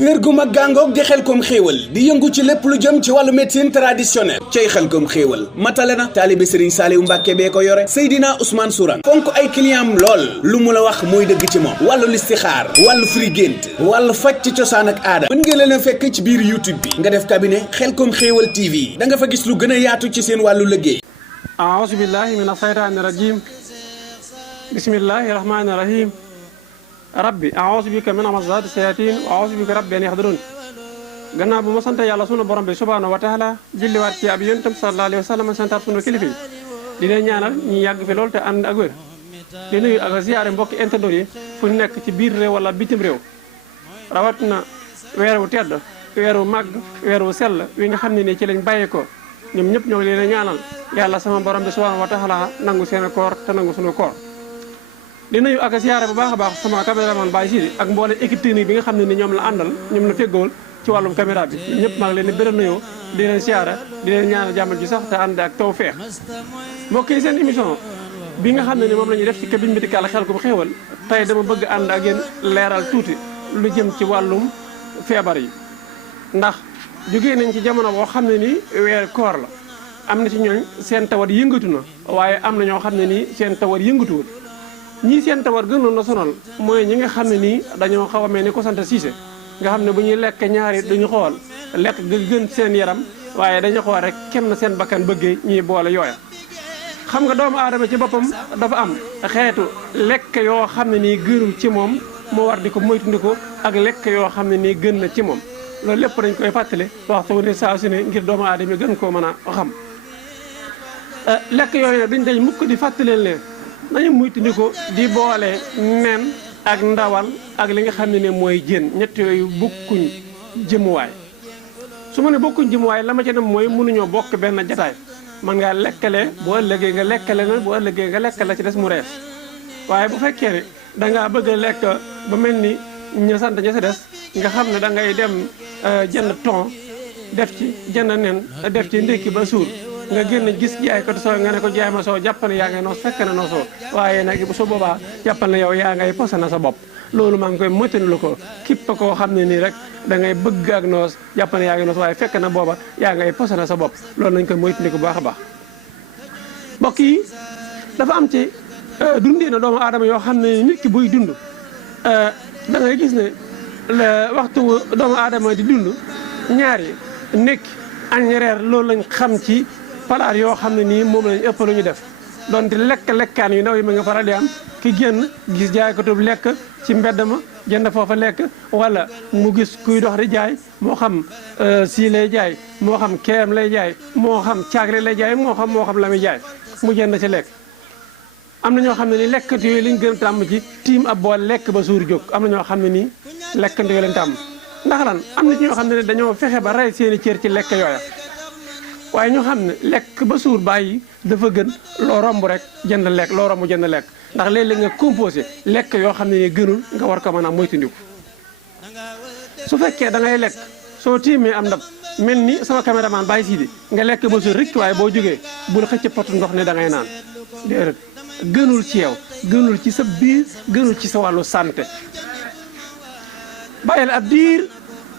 wér gu mag gàngoog di Xelcom xéewal di yëngu ci lépp lu jëm ci wàllu médecine traditionnelle cay Xelcom xéewal matale na taalibe Serigne Saliou Mbàkke bee ko yore Seydina Ousmane Sourang fonk ay clientam lool lu mu la wax mooy dëgg ci moom wàllu listixaar wàllu firi gént wàllu faj ci cosaan ak aada mën nga leen a fekk ci biir YouTube bi nga def cabinet Xelcom xéewal TV da nga fa gis lu gën a yaatu ci seen wàllu liggéey. aouzu billahi mina shaytaani rajim bismillahi rahmaani rahim rabbi aouzu bika min amazaati sayatin wa aouzu bika rabbi an yahdurun gannaaw bu ma sant yàlla sunu borom bi subhanahu wa taala julliwaat ci ab yonentam sallallahu alayhi wa sallam santaat sunu kilifa yi di leen ñaanal ñu yàgg fi loolu te ànd ak wér di nuyu ak ziyaare mbokki internet yi fu ñu nekk ci biir réew wala bitim réew rawatina weeru tedd weeru màgg weeru sell wi nga xam ne nii ci lañ bàyyi ko ñoom ñëpp ñoo ngi leen a ñaanal yàlla sama borom bi subhanahu wa taala nangu seen koor te nangu sunu koor di nuyu ak siyaare bu baax a baax sama caméraman Baye Sidi ak mboole équipe technique bi nga xam ne ni ñoom la àndal ñoom la feggool ci wàllum caméra bi ñëpp maa ngi leen di bëral nuyoo di leen siyaare di leen ñaanal jàmmal ji sax te ànd ak taw feex mbokk yi seen émission bi nga xam ne ni moom la ñuy def ci cabinet médical Xelcom xéewal tey dama bëgg ànd ak yéen leeral tuuti lu jëm ci wàllum feebar yi ndax jógee nañ ci jamono boo xam ne ni weer koor la am na ci ñooñ seen tawat yëngatu na waaye am na ñoo xam ne nii seen tawat yëngatuwul ñii seen tawat gënoon na sonal mooy ñi nga xam ne nii dañoo xaw a mel ni ko sant siise nga xam ne bu ñuy lekk ñaari duñu xool lekk ga gën seen yaram waaye dañu xool rek kenn seen bakkan bëggee ñuy boole yooya xam nga doomu aadama ci boppam dafa am xeetu lekk yoo xam ne nii gënul ci moom moo war di ko moytandiku ak lekk yoo xam ne nii gën na ci moom loolu lépp dañ koy fàttali waxtu wu ne saa su ne ngir doomu aadama gën koo mën a xam lekk yooyu nag duñ dañ mukk di fàttaleen leen nañu moytandiku di boole nen ak ndawal ak li nga xam ne ne mooy jën ñett yooyu bokkuñ jëmuwaay su ma ne bokkuñ jëmuwaay la ma ca dem mooy mënuñoo bokk benn jataay man ngaa lekkale boo ëllëgee nga lekkale na boo ëllëgee nga lekkale ci des mu rees waaye bu fekkee ne dangaa bëgg a lekk ba mel ni ña sant ña si des nga xam ne da ngay dem jënd thon def ci jënd nen def ci ndékki ba suur nga génn gis jaay ko soo nga ne ko jaay ma soo jàppal yaa ngay noos fekk na noosoo waaye nag su boobaa jàppal na yow yaa ngay posé sa bopp loolu maa ngi koy moytandiku ko képp koo xam ne nii rek da ngay bëgg ak noos jàppal na yaa ngay noos waaye fekk na booba yaa ngay posé sa bopp loolu nañ koy moytandiku bu baax a baax mbokk yi dafa am ci dundee na doomu aadama yoo xam ne nit ki buy dund da ngay gis ne waxtu doomu aadama di dund ñaari nekki añ reer loolu lañ xam ci palaat yoo xam ne nii moom lañ ëpp lu ñu def donte lekkaan yu ndaw yi ma nga faral di am ki génn gis jaay ko tub lekk ci mbedd ma jënd foofa lekk wala mu gis kuy dox di jaay moo xam sii lay jaay moo xam keem lay jaay moo xam caagri lay jaay moo xam la muy jaay mu jënd ci lekk am na ñoo xam ne nii lekkante yooyu lañ gën a tàmm ci tiim ab bool lekk ba suur jóg am na ñoo xam ne nii lekkante yooyu lañ tàmm ndax lan am na ci ñoo xam ne dañoo fexe ba rey seeni cër ci lekk yooya waaye ñu xam ne lekk ba suur bàyyi dafa gën loo romb rek jënd lekk loo romb jënd lekk ndax léeg-léeg nga composé lekk yoo xam ne ni gënul nga war ko mën a moytandiku su fekkee da ngay lekk soo tiimee am ndab mel ni sama caméraman Baye Sidi nga lekk ba suur rek waaye boo jógee bul xëcc potu ndox ne da ngay naan déedéet gënul ci yow gënul ci sa biir gënul ci sa wàllu santé bàyyil ab biir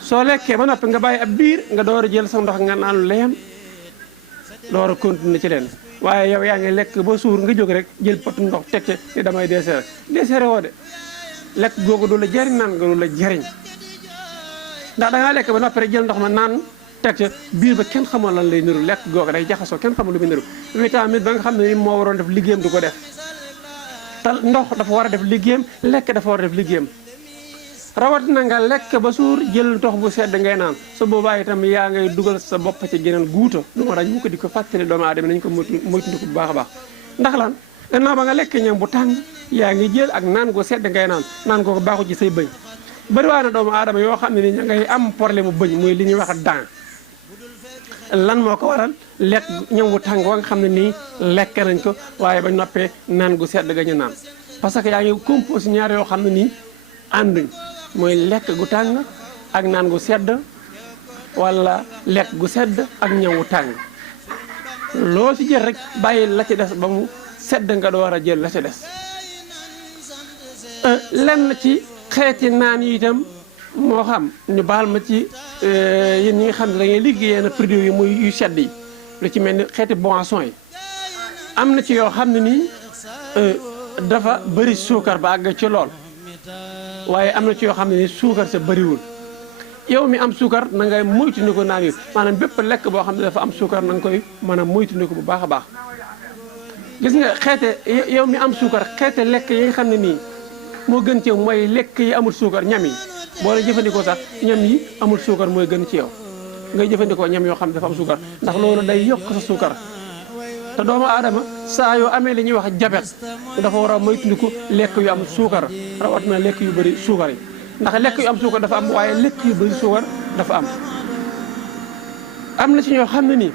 soo lekkee ba noppi nga bàyyi ab biir nga door a jël sa ndox nga naan leem door a continuer ci leen waaye yow yaa ngi lekk ba suur nga jóg rek jël pot ndox teg ci ni damay deseere woo de lekk googu du la jariñ naan nga du la jariñ ndax dangaa lekk ba noppi rek jël ndox ma naan teg ci biir ba kenn xamul lan lay niru lekk googu day jaxasoo kenn xamul lu muy niru vitamine ba nga xam ne ni moo waroon def liggéeyam du ko def te ndox dafa war a def liggéeyam lekk dafa war a def liggéeyam rawat na nga lekk ba suur jël ndox bu sedd ngay naan su boobaa itam yaa ngay dugal sa bopp ci geneen guuta lu ma dañ mu ko di ko fàttali doomu aadama nañ ko moytandiku bu baax a baax ndax lan gannaaw ba nga lekk ñam bu tàng yaa ngi jël ak naan gu sedd ngay naan ko baaxu ci say bëñ bari waa na doomu aadama yoo xam ne ni ña ngay am problème bu bëñ muy li ñuy wax daan lan moo ko waral lekk ñam bu tàng wa nga xam ne nii lekk nañ ko waaye ba noppee naan gu sedd ga ñu naan parce que yaa ngi composé ñaar yoo xam ne nii ànduñ mooy lekk gu tàng ak naan gu sedd wala lekk gu sedd ak ñam wu tàng loo ci jël rek bàyyi la ci des ba mu sedd nga door a jël la ci des lenn ci xeeti naan yi itam moo xam ñu baal ma ci yéen ñi nga xam ne da ngay liggéey yenn produit yi muy yu sedd yi lu ci mel ni xeeti boisson yi am na ci yoo xam ne nii dafa bëri suukar ba àgg ci lool waaye am na ci yoo xam ne nii suukar sa bëriwul yow mi am suukar na ngay moytu ko naan yi maanaam bépp lekk boo xam ne dafa am suukar na nga koy mën a moytu ko bu baax a baax gis nga xeete yow mi am suukar xeete lekk yi nga xam ne nii moo gën ci yow mooy lekk yi amul suukar ñam yi boo leen jëfandikoo sax ñam yi amul suukar mooy gën ci yow ngay jëfandikoo ñam yoo xam ne dafa am suukar ndax loolu day yokk sa suukar te doomu aadama saa yoo amee li ñuy wax jabet dafa war a moytandiku lekk yu am suukar rawat na lekk yu bëri suukar yi ndax lekk yu am suukar dafa am waaye lekk yu bëri suukar dafa am na ci ñoo xam ne nii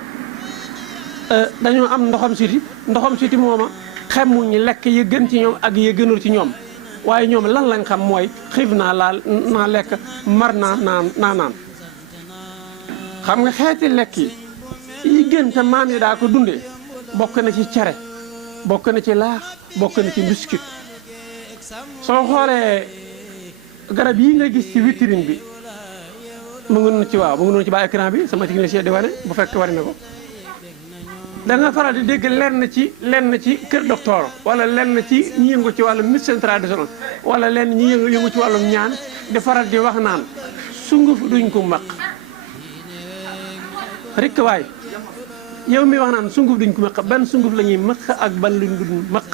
dañoo am ndoxam siti mooma xamuñu lekk yi gën ci ñoom ak yi gënul ci ñoom waaye ñoom lan lañ xam mooy xiif naa lekk mar naan xam nga xeeti lekk yi gën te maam yi daa ko dundee bokk na ci cere bokk na ci laax bokk na ci biscuit soo xoolee garab yi nga gis ci vitrine bi mu ngi noonu ci baa écran bi sama technicien di wane bu fekk wari na ko da nga faral di dégg lenn ci kër docteur wala lenn ci ñi yëngu ci wàllu médecine traditionnelle wala lenn ñi yëngu ci wàllum ñaan di faral di wax naan sunguf duñ ko maq rek waay yow mi wax naan sunguf duñ ko maq ban sunguf la ñuy maq ak ban luñ duñ maq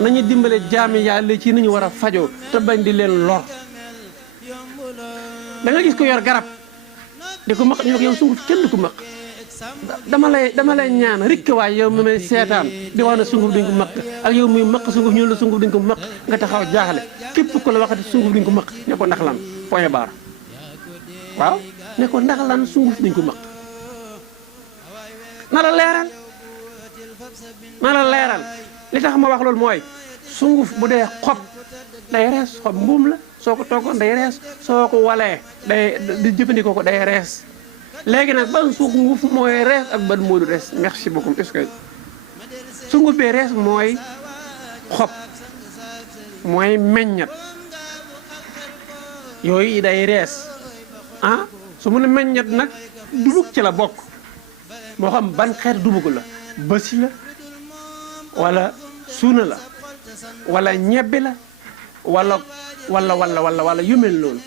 nañu dimbale jaami yàlla ci nañu war a fajoo te bañ di leen lor da nga gis ko yor garab di ko maq ñu ne ko yow sunguf kenn du ko maq dama lay ñaan rikk waay yow mi may seetaan di wax ne sunguf duñ ko maq ak yow muy maq sunguf ñu la sunguf duñ ko maq nga taxaw jaaxle képp ko la waxati sunguf duñ ko maq ne ko ndax lan point barre waaw ne ko ndax lan sunguf duñ ko maq na la leeral li tax ma wax loolu mooy sunguf bu dee xob day rees xob mbuum la soo ko toggoon day rees soo ko walee di jëfandikoo ko day rees léegi nag ban sunguf mooy rees ak ban moodu rees merci beaucoup est-ce que sunguf bee rees mooy xob mooy meññat yooyu day rees su mu ne meññat nag dugub ci la bokk moo xam ban xeet dugub la bësi la wala suuna la wala ñebbe la wala yu mel noonu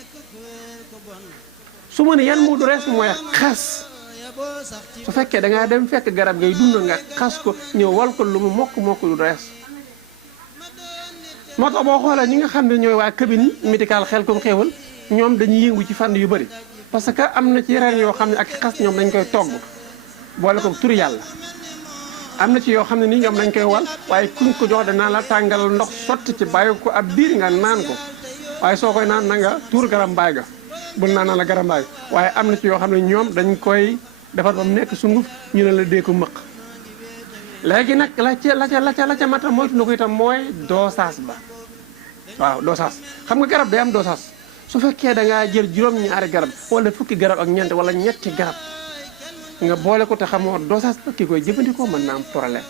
su ma ne yan moodu rees mooy xas su fekkee da ngaa dem fekk garab ngay dund nga xas ko ñëw wal ko lu mu mokk du rees moo tax boo xoolee ñi nga xam ne ñooy waa cabinet médical Xelcom Xéewal ñoom dañuy yëngu ci fànn yu bëri parce que am na ci ren yoo xam ne ak xas ñoom dañ koy togg boole ko turu yàlla am na ci yoo xam ne nii ñoom dañ koy wal waaye kuñ ko jox danaa la tàngal ndox sotti ci bàyyi ko ab biir nga naan ko waaye soo koy naan na nga tuur garam mbaay ga bul naan la garam mbaay waaye am na ci yoo xam ne ñoom dañ koy defar ba mu nekk sunguf ñu ne la dee ko mëq léegi nag la ca mata moytu na ko itam mooy dosage ba waaw dosage xam nga garab day am dosage su fekkee da ngaa jël juróom-ñaari garab wala fukki garab ak ñeent wala ñetti garab nga boole ko te xamoo dosage ba ki koy jëfandikoo mën na am problème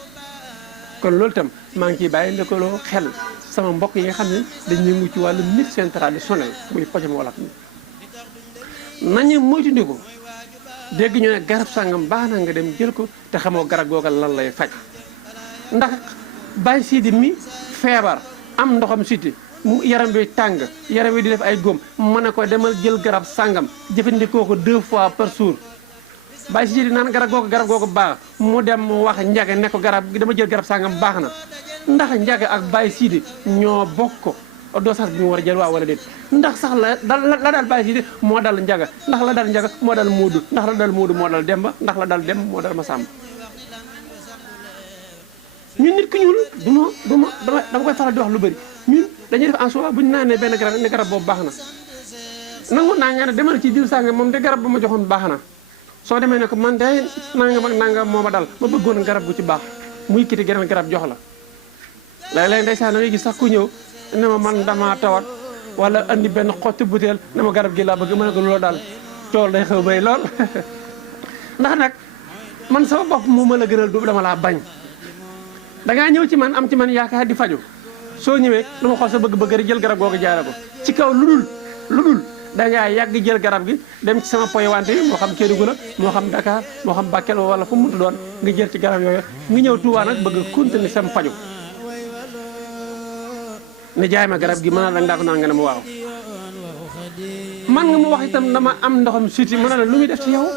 kon loolu itam maa ngi ciy bàyyi ndëkkaloo xel sama mbokk yi nga xam ne dañuy yëngu ci wàllu médecine traditionnelle muy pajam wolof mi nañu moytandiku dégg ñu ne garab sàngam baax na nga dem jël ko te xamoo garab googal lan lay faj ndax bàyyi siidi mi feebar am ndoxam siti mu yaram bi tàng yaram bi di def ay góom mën a ko demal jël garab sàngam jëfandikoo ko 2 fois par jour bàyyi si di naan garab googu baax mu dem mu wax njaga ne ko garab dama jël garab sàngam baax na ndax njaga ak bàyyi siidi ñoo bokk dosage bi mu war a jël waa wala déet ndax sax la daal bàyyi siidi moo dal njaga ndax la dal njaga moo dal moodu ndax la dal moodu moo dal demba ndax la dal dem moo dal ma sàmm ñun nit ku ñuul dama koy faral di wax lu bëri ñun dañuy def en soi bu ñu naanee benn garab ne garab boobu baax na nangu naa nga ne demal ci diw sàngam moom de garab ba ma joxoon baax na soo demee ne ko man de nangam ak nangam moo ma dal ma bëggoon garab gu ci baax muy kiti geneen garab jox la léeg-léeg ndeysaan da ngay gis sax ku ñëw ne ma man dama tawat wala andi benn xotti butéel ne ma garab gi laa bëgg ma ne ko loolu daal tool day xew bay lool ndax nag man sama bopp moo ma la gënal du dama laa bañ dangaa ñëw ci man am ci man yaakaar di faju soo ñëwee dama xool sa bëgg-bëgg rek jël garab googu jaare ko ci kaw lu dul dangaa yàgg jël garab gi dem ci sama poy wante yi moo xam Kédougou la moo xam Dakar moo xam Bakel wala fu mu munti doon nga jël ci garab yooyu nga ñëw Touba nag bëgg a continuer sam faju ne jaay ma garab gi mën a danga daa ko naan nga ne ma waaw man nga mu wax itam dama am ndoxam siti mën a la lu muy def ci yow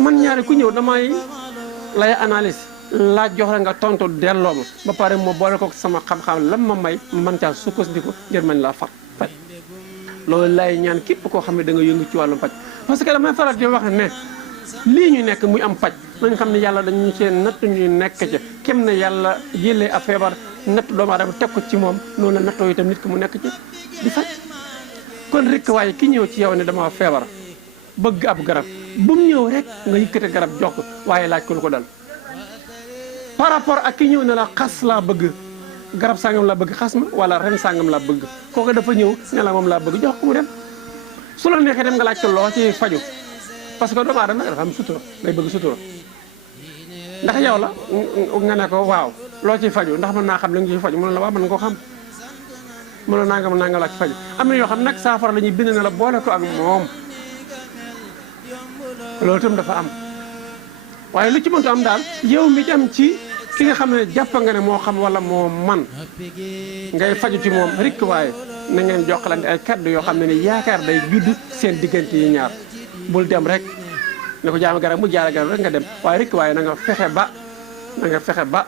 man ñaari ku ñëw damay lay analyse laaj jox la nga tontu delloo ma ba pare moo boole ko sama xam-xam lan ma may man caa sukkandiku ngir mën laa faj loolu lay ñaan képp koo xam ne da nga yëngu ci wàllum paj parce que damay faral di wax ne lii ñu nekk muy am paj nañ xam ne yàlla dañu seen natt ñu nekk ca kem ne yàlla jëlee ab feebar natt doomu aadama teg ko ci moom noonu la nattoo itam nit ki mu nekk ci di faj kon rek waaye ki ñëw ci yow ne dama feebar bëgg ab garab bu mu ñëw rek nga yëkkate garab jox ko waaye laaj ko lu ko dal par rapport ak ki ñëw ne la xas laa bëgg garab sangam laa bëgg xas ma wala ren sangam laa bëgg kooku dafa ñëw ne la moom laa bëgg jox ko mu dem su la neexee dem nga laaj ko loo ci faju parce que doomu aadama dafa am sutura day bëgg sutura ndax yow la nga ne ko waaw loo ciy faju ndax mën naa xam li nga ciy faju mu ne la waaw mën nga ko xam mu ne nangam laa ci faju am na yoo xam nag saafara la ñuy bind ne la boole ko ak moom loolu itam dafa am waaye lu ci mënta am daal yow mi dem ci ki nga xam ne jàpp nga ne moo xam wala moo man ngay faju ci moom rek waaye na ngeen jokkalante ay kaddu yoo xam ne ni yaakaar day judd seen diggante yi ñaar bul dem rek ne ko jaama garab mu jaara garab rek nga dem waaye rek waaye na nga fexe ba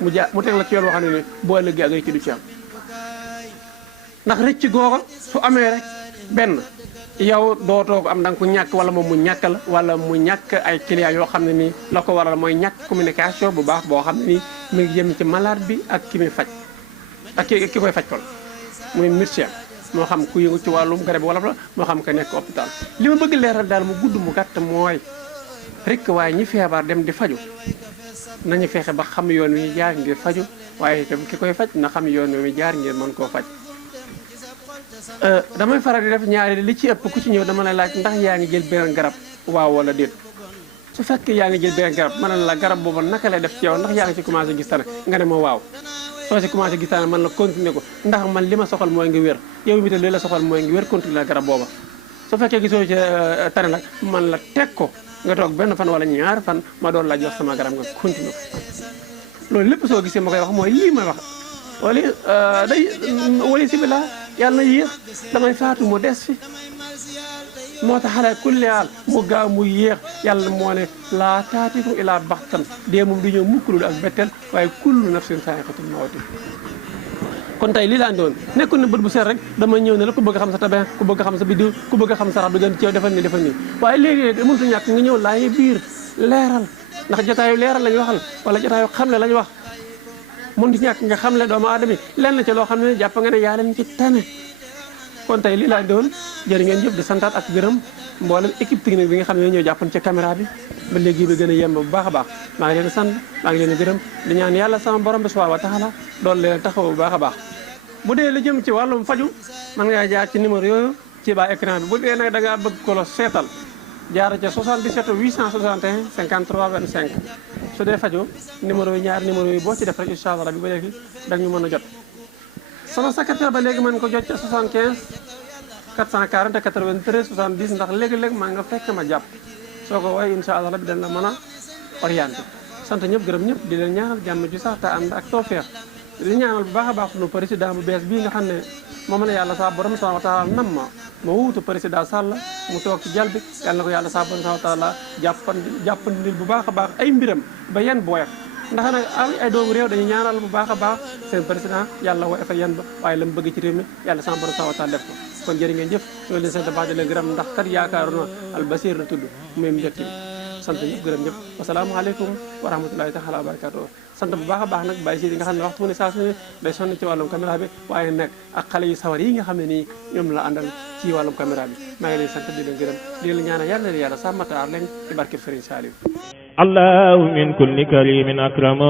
mu teg la ci yoon wax ne ni boo ëllëgee ak rëcc du ci am ndax rëcc googa su amee rek benn yow dootoo ko am da nga ko ñàkk wala moom mu ñàkk la wala mu ñàkk ay clients yoo xam ne nii la ko waral mooy ñàkk communication bu baax boo xam ne nii mu ngi jëm ci malade bi ak ki muy faj ak ki koy faj kon muy médecin moo xam ku yëngu ci wàllum garab wala moo xam ko nekk hôpital li ma bëgg leeral daal mu gudd mu gàtt mooy rek waaye ñi feebar dem di faju nañu fexe ba xam yoon wi jaar ngir faju waaye itam ki koy faj na xam yoon wi jaar ngir mën koo faj damay faral di def ñaari li ci ëpp ku ci ñëw dama lay laaj ndax yaa ngi jël beneen garab waaw wala déet su fekkee yaa ngi jël beneen garab mën na la garab boobu naka lay def ci yow ndax yaa ngi ci commencé gis tane nga ne ma waaw soo ci commencé gis tane man la continuer ko ndax man li ma soxal mooy nga wér yow mi te li la soxal mooy nga wér continuer la garab booba su fekkee gisoo ci tane nag man la teg ko nga toog benn fan wala ñaar fan ma doon la jox sama garab nga continuer ko loolu lépp soo gisee ma koy wax mooy lii may wax wala wali si bi laa yàlla na yéex damay faatu mu des fi moo tax xale kulli haal mu gaaw mu yéex yàlla moo ne laa taatikum ilaa baxtan dee moom du ñëw mukkulul ak betteel waaye kullu nafsin saa'iqatul mawti kon tey lii laa doon nekkul ne bët bu seet rek dama ñëw ne la ku bëgg xam sa tabax ku bëgg xam sa biddiw ku bëgg xam sa rax du gën ci yow defal nii waaye léegi mënut a ñàkk nga ñëw laaye biir leeral ndax jotaayu leeral lañu waxal wala jotaayu xamle lañu wax mënut a ñàkk nga xamle doomu aadama yi lenn ci loo xam ne jàpp nga ne yaa leen ci tane kon tey lii laa doon jërë ngeen jëf di santaat ak gërëm mboolem équipe technique bi nga xam ne ñoo jàppoon ci caméra bi ba léegi bi gën a yemb bu baax a baax maa ngi leen sant maa ngi leen gërëm di ñaan yàlla sama borom bi subhanahu wa taala doon leen taxaw bu baax a baax bu dee lu jëm ci wàllum faju mën ngaa jaar ci numéro yooyu ci baa écran bi bu dee nag da ngaa bëgg ko la seetal jaar ca 77 861 53 25 su dee faju numéro yi ñaari numéro yi boo ci def rek incha allah bi ba léegi da ñu mën a jot sama secrétaire ba léegi mën ko jot ca 75 440 93 70 ndax léegi-léegi maa nga fekk ma jàpp soo ko waaye incha allah bi dañ la mën a orienté sant ñëpp gërëm ñëpp di leen ñaanal jàmm ju sax te ànd ak tawfeex di ñaanal bu baax a baax sunu président bu bees bii nga xam ne moom la yàlla saa borom subhanahu wa taala nam ma wuutu président Sall mu toog ci jal bi yàlla na ko yàlla saa borom subhanahu wa taala jàppandi bu baax a baax ay mbiram ba yan booyat ndax nag ay doomu réew dañuy ñaanal bu baax a baax seen président yàlla woy fa yan ba waaye la mu bëgg ci réew mi yàlla saa borom subhanahu wa taala def ko kon jërë ngeen jëf loolu leen sant baax di leen gërëm ndax kat yaakaaruna albasir la tudd muy mbégte sant ñëpp gërëm ñëpp wasalaamaaleykum wa rahmatulahi taala wa barakatuh sant bu baax a baax nag bàyyi si di nga xam ne waxtu ne saa su ne day sonn ci wàllum caméra bi waaye nag ak xale yu sawar yi nga xam ne nii ñoom la àndal ci wàllum caméra bi maa ngi leen sant di leen gërëm di leen ñaanal yàlla leen yàlla sàmmata aar leen ci barkeb Serigne Saliou الله من كل كريم أكرم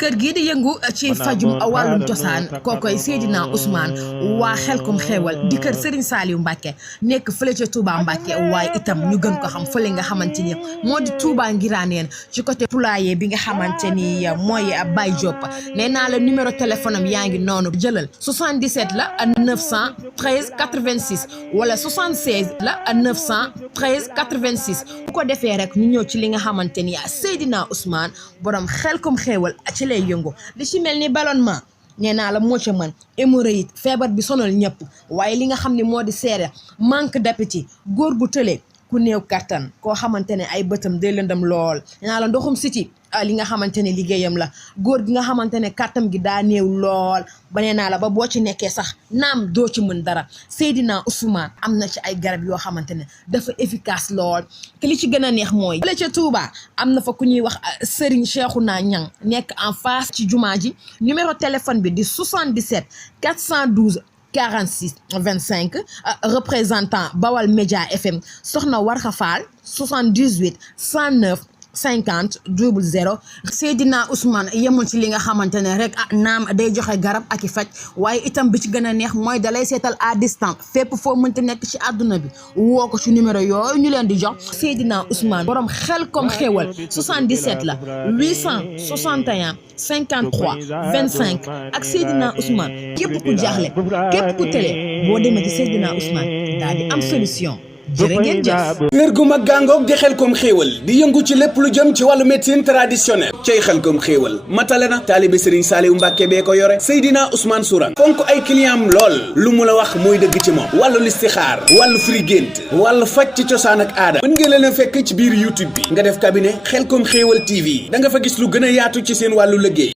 kër gii di yëngu ci fajum wàllum cosaan kookoy Seydina Ousmane waa Xelkom Xéewal di kër Serigne Saliou Mbacke nekk fële ca Touba Mbacke waaye itam ñu gën ko xam fële nga xamante ni moo di Touba Ngiraneen ci côté poulailler bi nga xamante ni mooy Baye Diop nee naa la numéro téléphone am yaa ngi noonu jëlal 77 la 913 86 wala 76 la 913 86 bu ko defee rek ñu ñëw ci li nga xamante ni Seydina Ousmane borom Xelkom Xéewal ci lay yëngu li ci mel ni ballonnement nee naa la moo ca mën hémorroïde feebar bi sonal ñëpp waaye li nga xam ne moo di seere manque d'appétit góor gu tële ku néew kattan koo xamante ne ay bëtam day lëndam lool nee naa la ndoxum siti li nga xamante ne liggéeyam la góor gi nga xamante ne kàttam gi daa néew lool ba nee naa la ba boo ci nekkee sax naam doo ci mën dara Seydina Ousmane am na ci ay garab yoo xamante ne dafa efficace lool te li ci gën a neex mooy fële ca Touba am na fa ku ñuy wax Serigne Cheikhouna Niang nekk en face ci jumaa ji numéro téléphone bi di 77 412 46 25 représentant Bawal Média FM soxna Warxa Fall 78 109 50 00 Seydina Ousmane yemul ci li nga xamante ne rek naam day joxe garab ak i faj waaye itam bi ci gën a neex mooy dalay seetal à distance fépp foo mënti nekk ci àdduna bi woo ko ci numéro yooyu ñu leen di jox Seydina Ousmane borom Xelkom Xéewal 77 la 861 53 25 ak Seydina Ousmane képp ku jaaxle képp ku télé boo demee ci Seydina Ousmane daal di am solution. kër gu mag gàngoog di Xelkom Xéewal di yëngu ci lépp lu jëm ci wàllu médecine traditionnelle cay Xelkom Xéewal matale na taalibe Serigne Saliou Mbacke bee ko yore Seydina Ousmane Sourang fonk ay client am lool lu mu la wax mooy dëgg ci moom wàllu listixaar wàllu firi gént wàllu faj ci cosaan ak aada mën nga leen a fekk ci biir YouTube bi nga def cabinet Xelkom Xéewal TV da nga fa gis lu gën a yaatu ci seen wàllu liggéey